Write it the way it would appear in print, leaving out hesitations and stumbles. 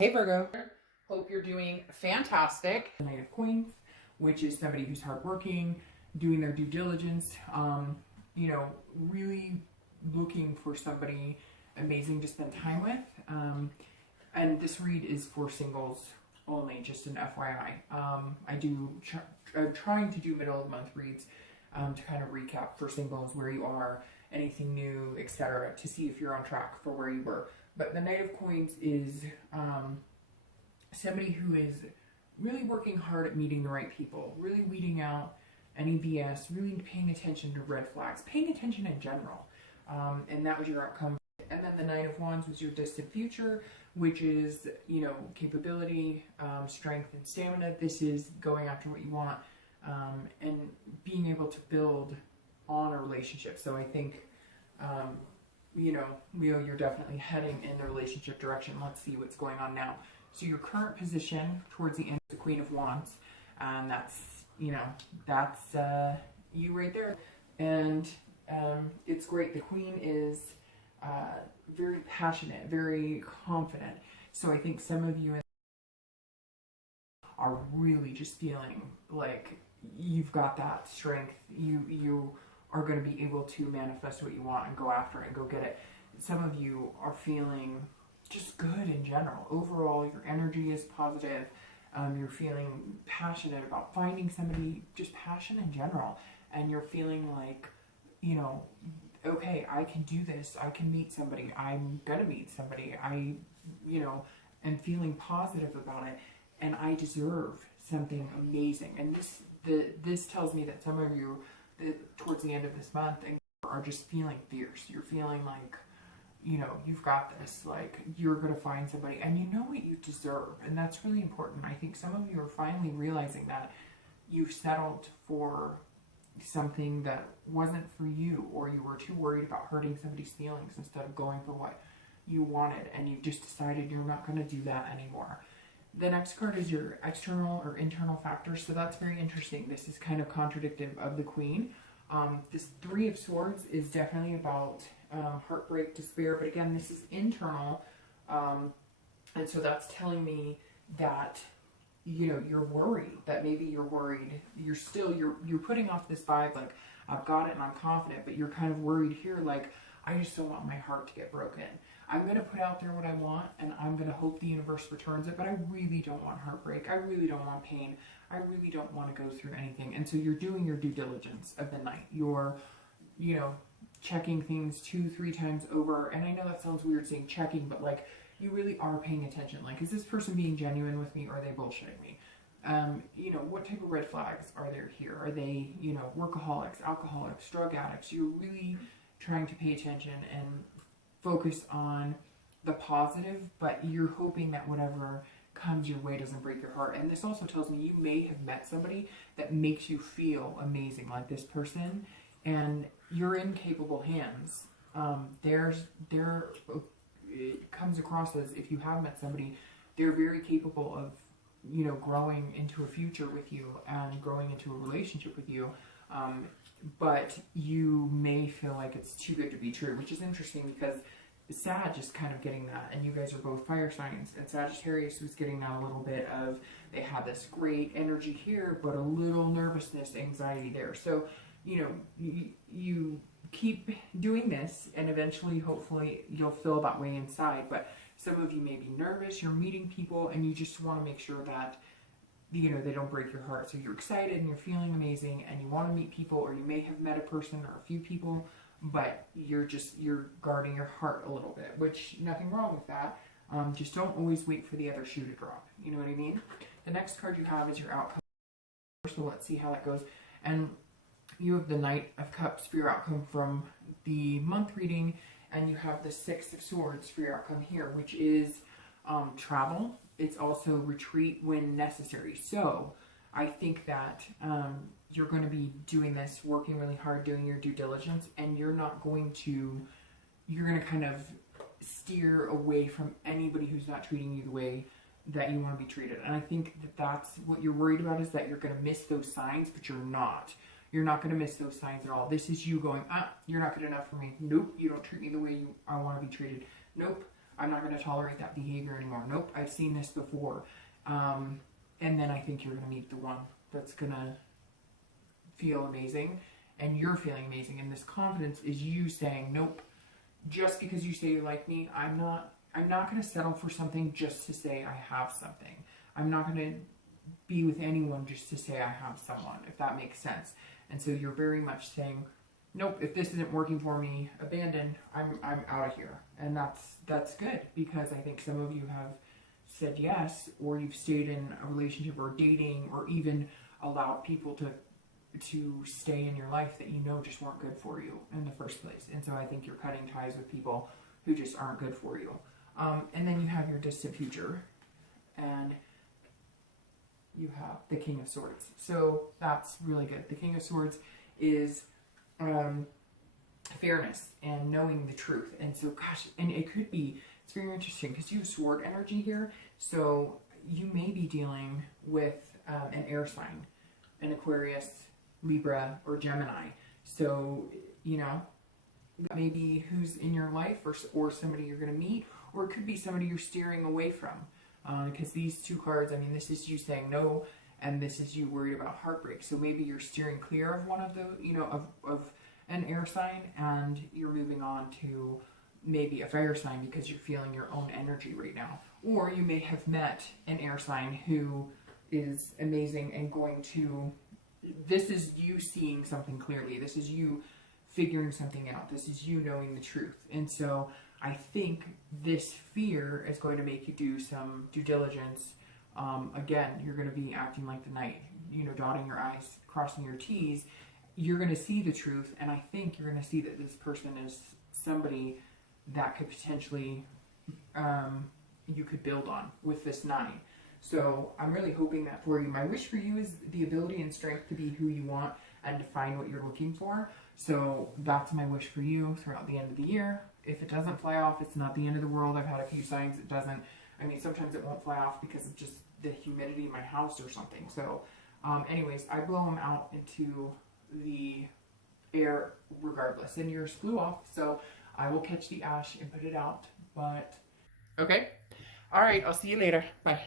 Hey Virgo, hope you're doing fantastic. The Knight of Coins, which is somebody who's hardworking, doing their due diligence, really looking for somebody amazing to spend time with. And this read is for singles only, just an FYI. I'm trying to do middle of the month reads to kind of recap for singles where you are, anything new, etc., to see if you're on track for where you were. But the Knight of Coins is somebody who is really working hard at meeting the right people, really weeding out any BS, really paying attention to red flags, paying attention in general. And that was your outcome. And then the Knight of Wands was your distant future, which is, capability, strength, and stamina. This is going after what you want and being able to build on a relationship. So I think, Leo, you're definitely heading in the relationship direction. Let's see what's going on now. So your current position towards the end is the Queen of Wands. And that's you right there. And it's great. The Queen is very passionate, very confident. So I think some of you are really just feeling like you've got that strength. You are going to be able to manifest what you want and go after it and go get it. Some of you are feeling just good in general. Overall, your energy is positive. You're feeling passionate about finding somebody, just passion in general. And you're feeling like, okay, I can do this. I can meet somebody. I'm going to meet somebody. I am feeling positive about it. And I deserve something amazing. And this tells me that some of you, towards the end of this month, are just feeling fierce. You're feeling like, you've got this, like you're going to find somebody and you know what you deserve. And that's really important. I think some of you are finally realizing that you've settled for something that wasn't for you, or you were too worried about hurting somebody's feelings instead of going for what you wanted, and you've just decided you're not going to do that anymore. The next card is your external or internal factors, so that's very interesting. This is kind of contradictive of the Queen. This Three of Swords is definitely about heartbreak, despair, but again, this is internal, and so that's telling me that you're worried, that maybe you're worried, you're putting off this vibe like, I've got it and I'm confident, but you're kind of worried here, like, I just don't want my heart to get broken. I'm going to put out there what I want, and I'm going to hope the universe returns it, but I really don't want heartbreak. I really don't want pain. I really don't want to go through anything. And so you're doing your due diligence of the night. You're, checking things 2-3 times over. And I know that sounds weird saying checking, but like, you really are paying attention. Like, is this person being genuine with me, or are they bullshitting me? What type of red flags are there here? Are they, workaholics, alcoholics, drug addicts? You're really trying to pay attention and focus on the positive, but you're hoping that whatever comes your way doesn't break your heart. And this also tells me you may have met somebody that makes you feel amazing, like this person, and you're in capable hands. It comes across as, if you have met somebody, they're very capable of, growing into a future with you and growing into a relationship with you. But you may feel like it's too good to be true, which is interesting because Sag is kind of getting that, and you guys are both fire signs, and Sagittarius was getting that a little bit of, they had this great energy here, but a little nervousness, anxiety there. So, you keep doing this, and eventually, hopefully, you'll feel that way inside. But some of you may be nervous, you're meeting people, and you just want to make sure that they don't break your heart. So you're excited and you're feeling amazing and you want to meet people, or you may have met a person or a few people, but you're guarding your heart a little bit, which nothing wrong with that. Just don't always wait for the other shoe to drop. You know what I mean? The next card you have is your outcome. So let's see how that goes. And you have the Knight of Cups for your outcome from the month reading, and you have the Six of Swords for your outcome here, which is travel. It's also retreat when necessary. So I think that you're going to be doing this, working really hard, doing your due diligence, and you're going to kind of steer away from anybody who's not treating you the way that you want to be treated. And I think that that's what you're worried about, is that you're going to miss those signs, but you're not. You're not going to miss those signs at all. This is you going, you're not good enough for me. Nope, you don't treat me the way I want to be treated. Nope, I'm not going to tolerate that behavior anymore. Nope, I've seen this before. And then I think you're going to meet the one that's going to feel amazing, and you're feeling amazing. And this confidence is you saying, nope, just because you say you like me, I'm not going to settle for something just to say I have something. I'm not going to be with anyone just to say I have someone, if that makes sense. And so you're very much saying, nope, if this isn't working for me, abandon, I'm out of here. And that's good, because I think some of you have said yes, or you've stayed in a relationship or dating, or even allowed people to stay in your life that you know just weren't good for you in the first place. And so I think you're cutting ties with people who just aren't good for you. And then you have your distant future, and you have the King of Swords. So that's really good. The King of Swords is fairness and knowing the truth. And so, gosh, and it could be, it's very interesting because you have sword energy here. So you may be dealing with an air sign, an Aquarius, Libra, or Gemini. So, you know, maybe who's in your life, or somebody you're going to meet, or it could be somebody you're steering away from. Because these two cards, I mean, this is you saying no, and this is you worried about heartbreak. So maybe you're steering clear of one of the, you know, of an air sign, and you're moving on to maybe a fire sign because you're feeling your own energy right now. Or you may have met an air sign who is amazing and going to, this is you seeing something clearly. This is you figuring something out. This is you knowing the truth. And so I think this fear is going to make you do some due diligence. Again, you're going to be acting like the knight, you know, dotting your I's, crossing your T's. You're going to see the truth, and I think you're going to see that this person is somebody that could potentially, you could build on with this 9. So I'm really hoping that for you. My wish for you is the ability and strength to be who you want and to find what you're looking for. So that's my wish for you throughout the end of the year. If it doesn't fly off, it's not the end of the world. I've had a few signs it doesn't. I mean, sometimes it won't fly off because of just the humidity in my house or something. So anyways, I blow them out into the air regardless. And yours flew off, so I will catch the ash and put it out. But okay. All right, I'll see you later. Bye.